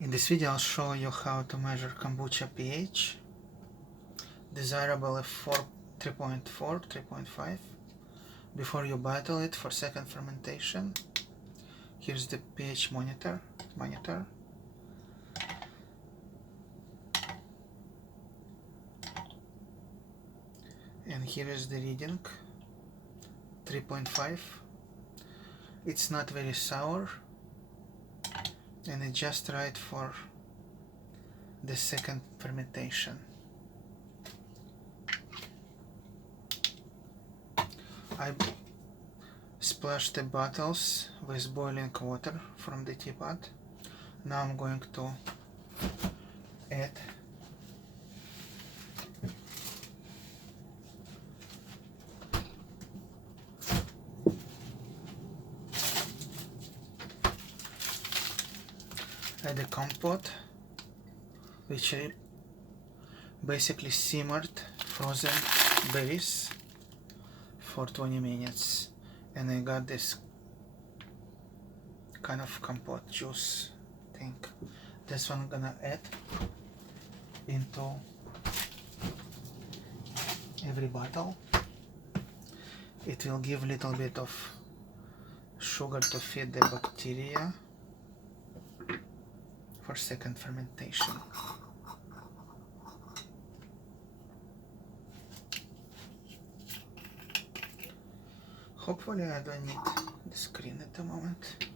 In this video I'll show you how to measure kombucha pH. Desirable is 3.4, 3.5. Before you bottle it for second fermentation. Here's the pH monitor. And here is the reading, 3.5. It's not very sour, and it's just right for the second fermentation. I splashed the bottles with boiling water from the teapot. Now I'm going to add the compote, which I basically simmered frozen berries for 20 minutes, and I got this kind of compote juice thing. This one I'm gonna add into every bottle. It will give a little bit of sugar to feed the bacteria for second fermentation. Hopefully I don't need the screen at the moment.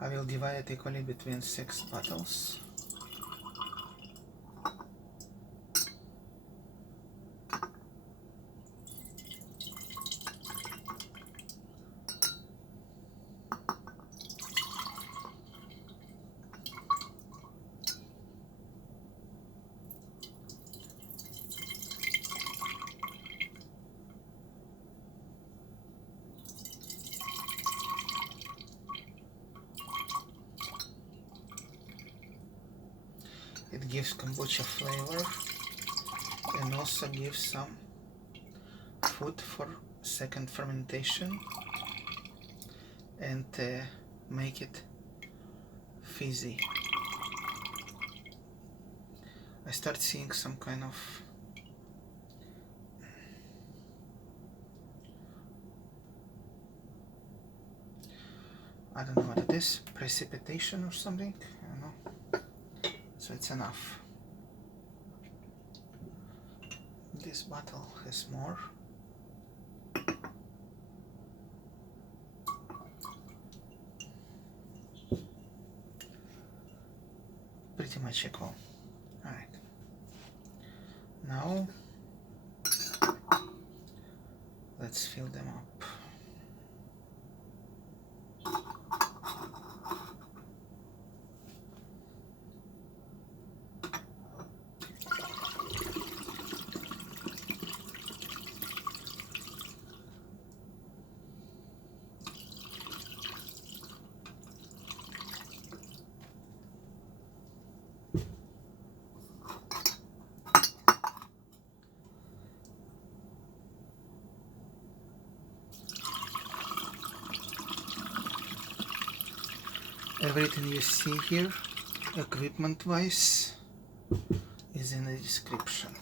I will divide it equally between 6 bottles. It gives kombucha flavor and also gives some food for second fermentation and make it fizzy. I start seeing some kind of I don't know what it is, precipitation or something, I don't know. So it's enough. This bottle has more. Pretty much equal. Alright. Now let's fill them up. Everything you see here, equipment-wise, is in the description.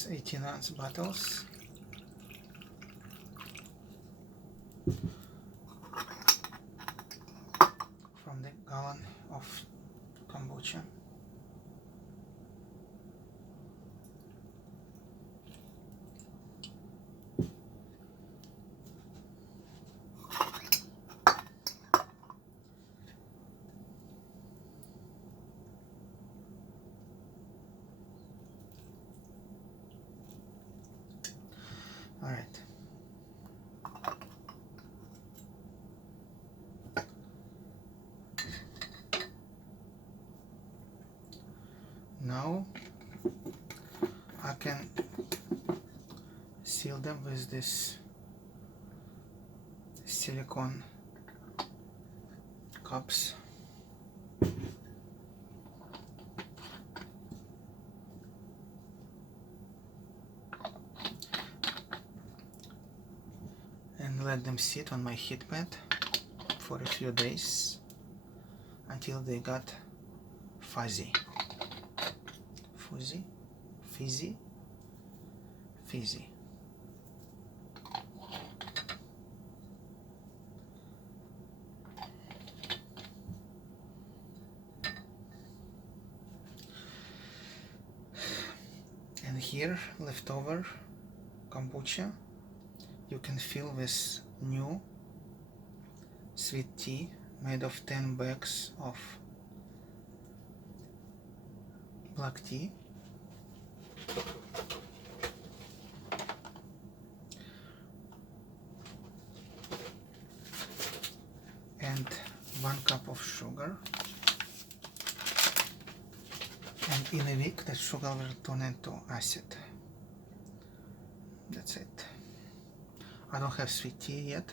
6 18-ounce bottles. From the gallon of kombucha. All right. Now I can seal them with this silicone cups. And let them sit on my heat pad for a few days until they got fuzzy. Fizzy. And here, leftover kombucha you can fill with new sweet tea made of 10 bags of black tea. And 1 cup of sugar. And in a week that sugar will turn into acid. That's it. I don't have sweet tea yet.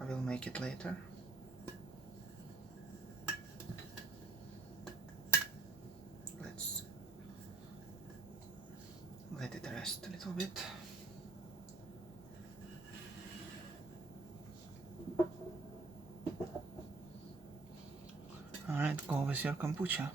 I will make it later. Let's let it rest a little bit. Alright, go with your kombucha.